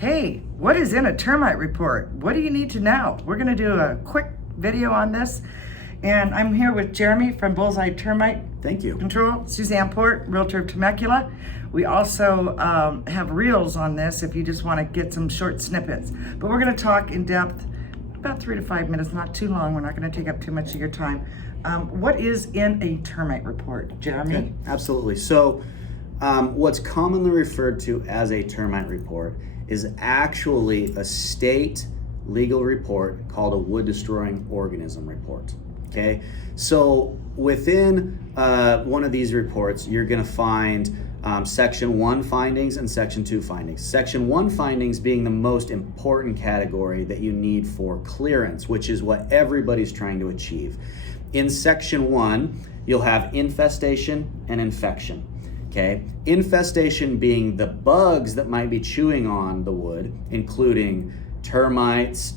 Hey, what is in a termite report? What do you need to know? We're going to do a quick video on this. And I'm here with Jeremy from Bullseye Termite Thank you. Control, Suzanne Port, Realtor of Temecula. We also have reels on this if you just want to get some short snippets. But we're going to talk in depth, about 3 to 5 minutes, not too long. We're not going to take up too much of your time. What is in a termite report, Jeremy? Okay, absolutely. So what's commonly referred to as a termite report is actually a state legal report called a wood destroying organism report. Okay, so within one of these reports, you're going to find Section 1 findings and Section 2 findings. Section 1 findings being the most important category that you need for clearance, which is what everybody's trying to achieve. In Section 1, you'll have infestation and infection. Okay, infestation being the bugs that might be chewing on the wood, including termites,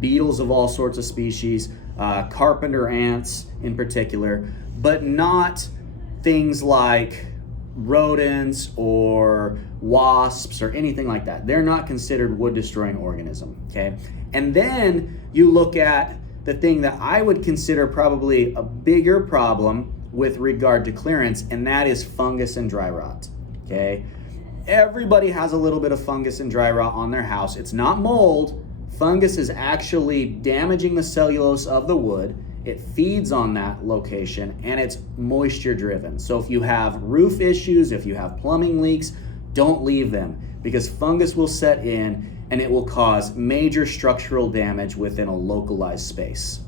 beetles of all sorts of species, carpenter ants in particular, but not things like rodents or wasps or anything like that. They're not considered wood destroying organism. Okay, and then you look at the thing that I would consider probably a bigger problem with regard to clearance, and that is fungus and dry rot. Okay, everybody has a little bit of fungus and dry rot on their house. It's not mold. Fungus is actually damaging the cellulose of the wood. It feeds on that location, and it's moisture driven. So if you have roof issues, if you have plumbing leaks, don't leave them, because fungus will set in and it will cause major structural damage within a localized space.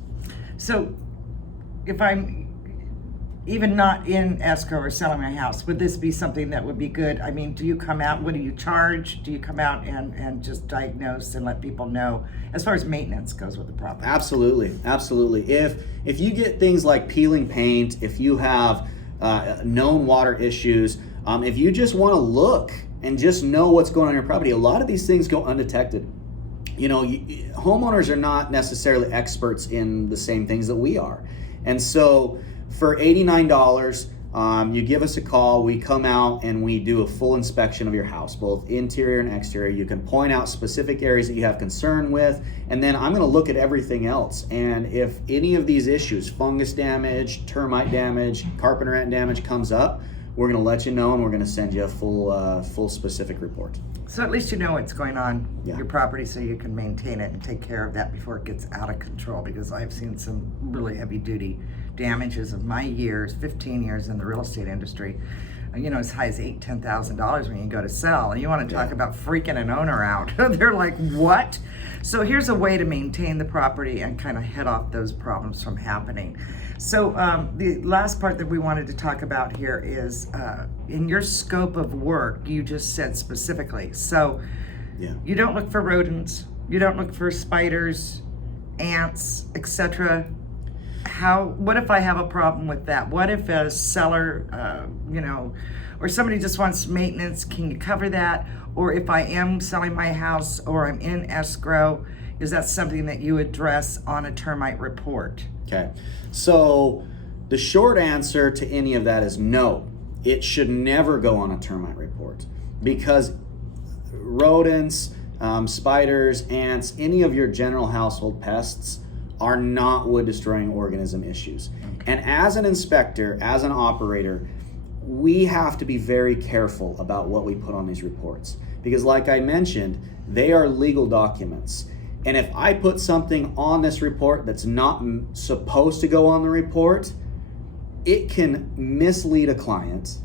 So if I'm even not in escrow or selling my house, would this be something that would be good? I mean, do you come out, what do you charge? Do you come out and just diagnose and let people know as far as maintenance goes with the property? Absolutely, absolutely. If you get things like peeling paint, if you have known water issues, if you just want to look and just know what's going on in your property, a lot of these things go undetected. You know, homeowners are not necessarily experts in the same things that we are. And so for $89, you give us a call, we come out and we do a full inspection of your house, both interior and exterior. You can point out specific areas that you have concern with, and then I'm going to look at everything else. And if any of these issues, fungus damage, termite damage, carpenter ant damage comes up, we're going to let you know, and we're going to send you a full specific report. So at least you know what's going on Yeah. your property, so you can maintain it and take care of that before it gets out of control, because I've seen some really heavy duty damages of my years, 15 years in the real estate industry, you know, as high as $8,000, $10,000 when you go to sell, and you want to talk about freaking an owner out. They're like, what? So here's a way to maintain the property and kind of head off those problems from happening. So the last part that we wanted to talk about here is in your scope of work, you just said specifically. So you don't look for rodents, you don't look for spiders, ants, etc. What if I have a problem with that? What if a seller, you know, or somebody just wants maintenance, can you cover that? Or if I am selling my house or I'm in escrow, is that something that you address on a termite report? Okay, so the short answer to any of that is no. It should never go on a termite report, because rodents, spiders, ants, any of your general household pests are not wood destroying organism issues. And as an inspector, as an operator, we have to be very careful about what we put on these reports, because like I mentioned, they are legal documents. And if I put something on this report that's not supposed to go on the report, it can mislead a client,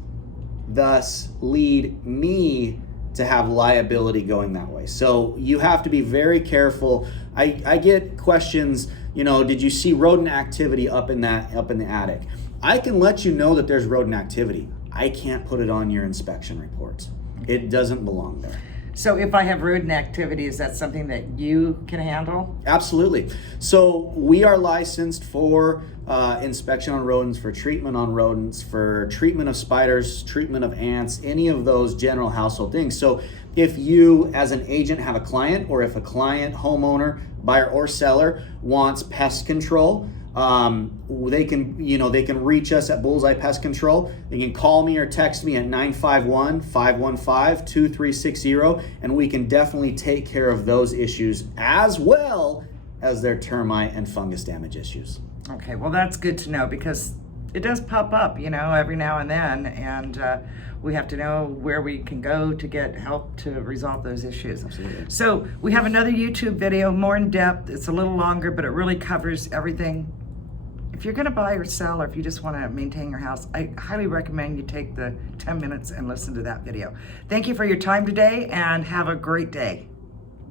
thus lead me to have liability going that way. So you have to be very careful. I get questions, you know, did you see rodent activity up in the attic? I can let you know that there's rodent activity. I can't put it on your inspection report. It doesn't belong there. So if I have rodent activity, is that something that you can handle? Absolutely. So we are licensed for inspection on rodents, for treatment on rodents, for treatment of spiders, treatment of ants, any of those general household things. So if you as an agent have a client, or if a client, homeowner, buyer or seller wants pest control, They can reach us at Bullseye Pest Control. They can call me or text me at 951-515-2360, and we can definitely take care of those issues as well as their termite and fungus damage issues. Okay, well, that's good to know, because it does pop up, every now and then, and we have to know where we can go to get help to resolve those issues. Absolutely. So we have another YouTube video, more in depth. It's a little longer, but it really covers everything. If you're gonna buy or sell, or if you just wanna maintain your house, I highly recommend you take the 10 minutes and listen to that video. Thank you for your time today, and have a great day.